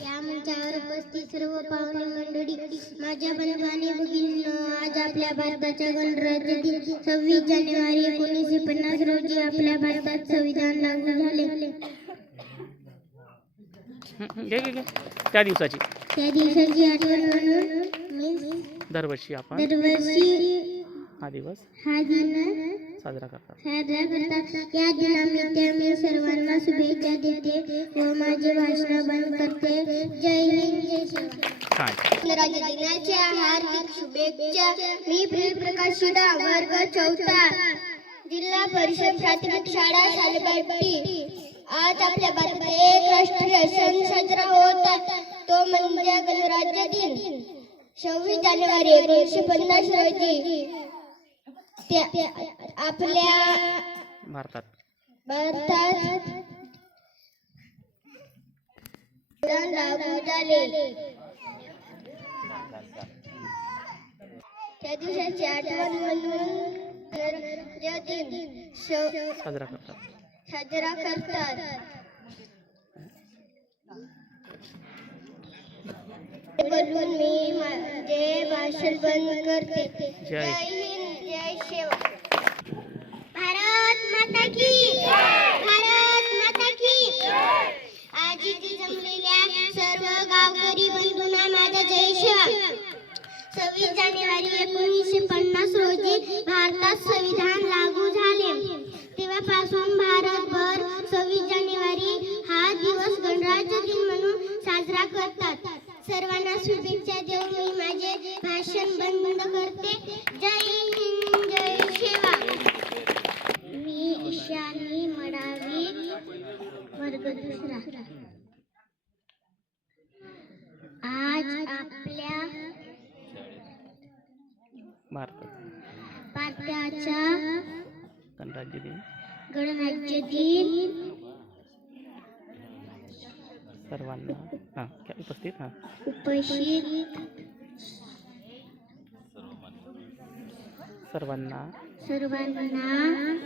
या मंचावर उपस्थित सर्व पाहुणे मंडळी, माझ्या बंधू आणि भगिनींनो, आज आपल्या भारताच्या गणराज्य दिन 26 जानेवारी 1950 रोजी आपल्या भारतात संविधान लागू झाले. त्या दिवसाची आठवण म्हणून मी दरवर्षी हा दिन साजरा करतात. या दिनानिमित्त मी सर्वांना शुभेच्छा देते व माझे भाषण बंद करते. जय हिंद, जय शिवराय. गणराज्य दिनाच्या हार्दिक शुभेच्छा. मी प्रकाश शिडा, वर्ग 4, जिल्हा परिषद प्राथमिक शाळा सालेबेट्टी. आज आपल्या भारतात एक राष्ट्रीय सण साजरा होत आहे, तो म्हणजे गणराज्य दिन. 26 जानेवारी 1950 रोजी आपल्या भारतात लागू झाले. त्या दिवसाची आठवण म्हणून गणराज्य दिन साजरा करतात. बोलून मी माझे भाषण बंद करते. जय हिंद, जय शिवराय. भारत माता की भारत माता की. आज इथे जमलेल्या सर्व गावकरी बंधूंना माझा जय शिवराय. 26 जानेवारी 1950 रोजी भारतात संविधान लागू झाले. तेव्हापासून भारतभर 26 जानेवारी हा दिवस गणराज्य दिन म्हणून साजरा करतात. सर्वांना शुभेच्छा देऊन मी माझे भाषण बंद करते. जय हिंद, जय शिवराय. मी ईशानी मडावी, वर्ग 2. आज आपल्या भारताचा गणराज्य दिन सर्वांना उपस्थित सर्वांना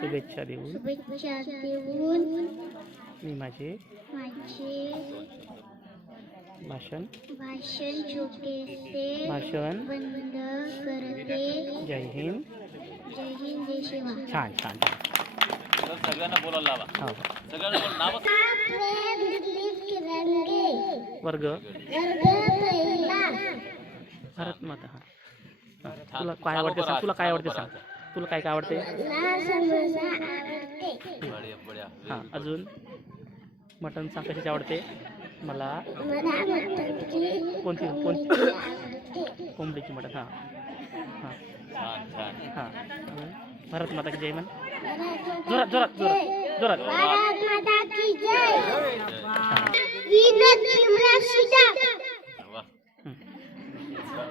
शुभेच्छा देऊन मी माझे भाषण बंद करते. जय हिंद, जय शिवराय. छान सगळ्यांना बोलायला लावा. सगळ्यांना बोल नाव. वर्ग भारत माता. तुला काय आवडते सांग. तुला काय आवडते. हां, अजून मटण सांग कशाची आवडते. मला कोणती कोंबडीची मटण. हां भारत माता की जय म्हण. जोरात. भारत माता की जय.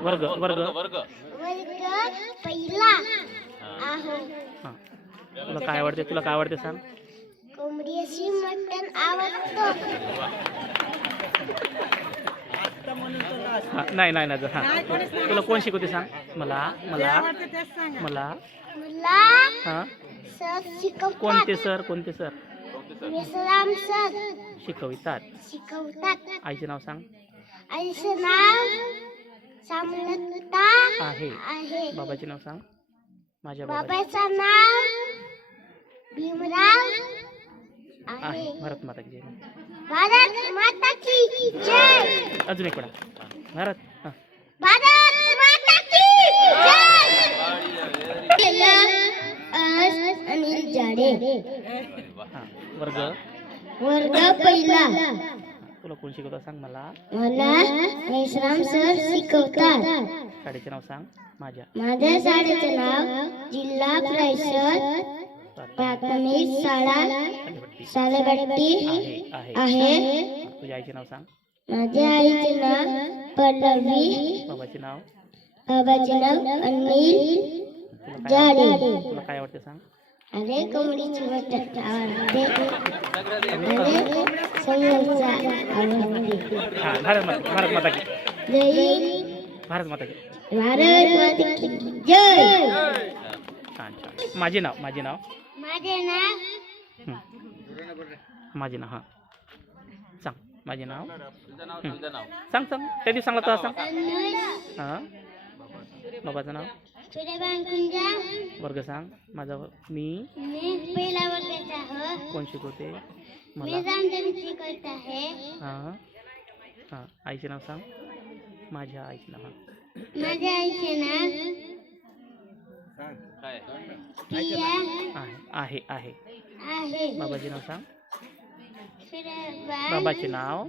वर्ग पहिला. तुला काय आवडते सांग. कोंबडीची मटण आवडतो. नाही तुला कोण शिकवते सांग. मला सर शिकवतात. कोणते सर विश्राम सर शिकवितात. आईचे नाव सांग. आईचे नाव समता आहे. बाबाचे नाव सांग. माझ्या बाबाचं नाव भीमराव आहे. भारत माता की जय. भारत माता की जय. अजून एक वेळा. भारत माता की जय. अनिल जाडे. वर्ग पहिला. तुला कोण शिकवतात सांग. मला विश्राम सर शिकवतात. शाळेचे नाव सांग. माझ्या शाळेचे नाव जिल्हा परिषद प्राथमिक शाळा सालेबेट्टी आहे. तुझ्या आईचे नाव सांग. माझ्या आईचे नाव पल्लवी. बाबाचे नाव अनिल जाडे. तुला काय आवडते सांग. अरे कोंबडीची मटण आवडते. समोसा आवडते. भारत माता की जय. भारत माता की जय. छान. माझे नाव माझे नाव हां सांग. माझे नाव तुझं नाव सांग सांग त्या दिवशी सांगला तुला सांग अनुज हां बाबाचं नाव सूर्यकांत कुंजा. वर्ग सांग माझा मी मी पहिला वर्गाचा आहे. कोण शिकवते मी मला रामचंद्र शिकवत आहे. हां हां आईचे नाव सांग माझ्या आईचे नाव माझ्या आईचे नाव काय प्रिया आहे आहे आहे. बाबाचे नाव सांग सूर्यबान. बाबाचे नाव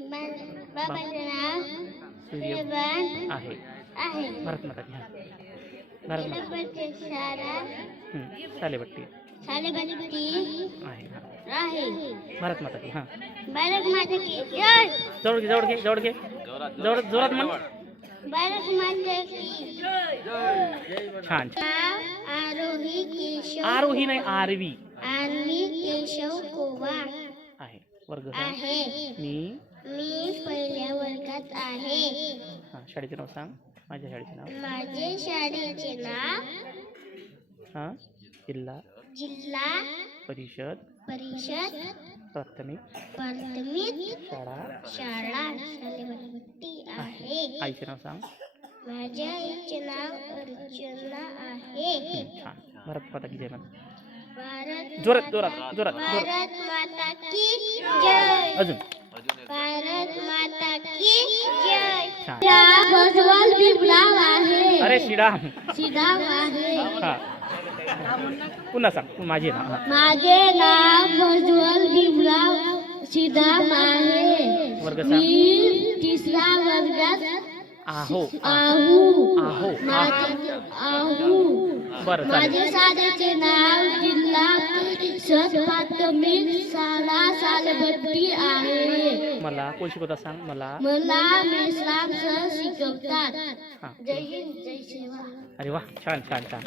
बाबाचे नाव सूर्य सूर्यबान आहे आहे. भारत माता की हां भारत माता निलंबनचे शाळा सालेबट्टी सालेबट्टी आहे हां आहे. भारत माता की हां भारत माता की जय. जवळ घे जवळ घे जवळ घे जोरात जोरात म्हण भारत माता की छान नाव आरोही केशव. आरोही नाही आरवी आरोही केशव कोवा आहे वर्ग सांग आहे. मी मी पहिल्या वर्गात आहे. हां शाळेचे नाव सांग माझ्या शाळेचे नाव माझे शाळेचे नाव हां जिल्हा परिषद प्राथमिक शाळा शाळा सालेबट्टी आहे. आईचे नाव सांग माझ्या आईचे नाव अर्चना आहे. छान भारत माता की जय म्हण भारत जोरात जोरात जोरात जोरात भारत माता की जय. अजून भारत माता की जय. छान प्रज्वल बिप्लव आहे. अरे श्रीराम सीताव आहे. हां पुन्हा सांग माझे नाव हां माझे नाव प्रज्वल बिप्लव सीताव आहे. वर्ग सांग मी तिसऱ्या वर्गात आहो आहू. आहो आहू. बरं चालेल माझे शाळेचे नाव जिल्हा परिषद प्राथमिक शाळा सालेबट्टी आहे. मला कोण शिकवता सांग मला मला मेश्राम सर शिकवतात. हां जय हिंद जय सेवा. अरे वा छान छान छान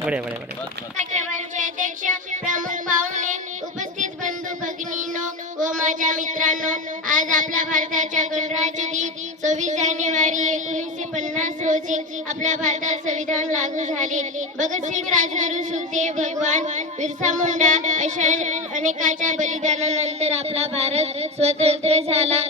बढे बढे बढे कार्यक्रमाचे अध्यक्ष प्रमुख पाहुणे उपस्थित बंधू भगिनींनो व माझ्या मित्रांनो, आज आपल्या भारताच्या गणराज्य दिन 26 जानेवारी 1950 रोजी आपल्या भारतात संविधान लागू झाले. भगतसिंग, राजगुरू, सुखदेव, भगवान बिरसा मुंडा अशा अनेकाच्या बलिदानानंतर आपला भारत स्वतंत्र झाला.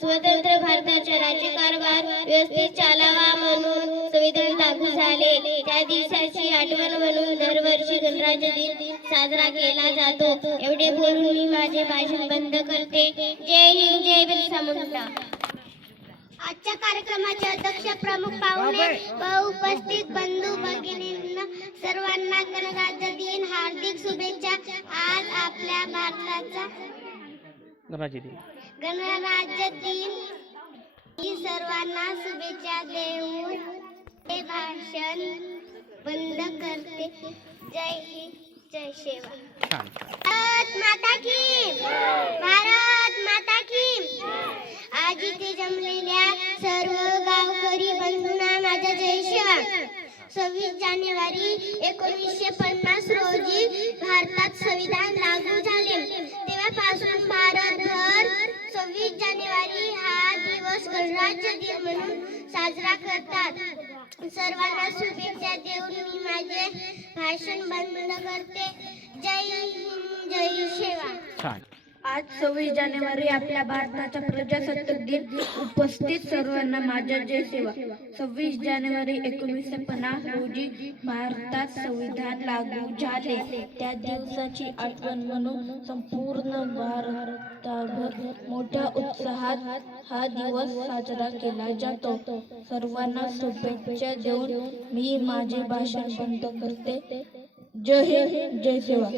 स्वतंत्र भारताचा राज्यकारभार व्यवस्थित चालावा म्हणून संविधान लागू झाले. त्या दिवसाची आठवण म्हणून दरवर्षी गणराज्य दिन साजरा केला जातो. एवढे बोलून मी माझे भाषण बंद करते. जय हिंद जय बिरसा मुंडा. आजच्या कार्यक्रमाचे अध्यक्ष प्रमुख पाहुणे व उपस्थित बंधू भगिनींना सर्वांना गणराज्य दिन हार्दिक शुभेच्छा. आज आपल्या भारताचा गणराज्य दिन गणराज्य दिन ही सर्वांना शुभेच्छा देऊन हे भाषण बंद करते. जय हिंद जय सेवा. छान भारत माता की भारत माता की. आज इथे जमलेल्या सर्व गावकरी बंधूंना माझा जय सेवा. 26 जानेवारी 1950 रोजी भारतात संविधान लागू झाले. तेव्हापासून भारतभर 26 जानेवारी हा दिवस गणराज्य दिन म्हणून साजरा करतात. सर्वांना शुभेच्छा देऊन मी माझे भाषण बंद करते. जय हिंद जय सेवा. छान आज 26 जानेवारी आपल्या भारताचा प्रजासत्ताक दिन. उपस्थित सर्वांना माझा जय सेवा. 26 जानेवारी 1950 रोजी भारतात संविधान लागू झाले. त्या दिवसाची आठवण म्हणून संपूर्ण भारतभर मोठ्या उत्साहात हा दिवस साजरा केला जातो. सर्वांना शुभेच्छा देऊन मी माझे भाषण बंद करते. जय हिंद जय सेवा.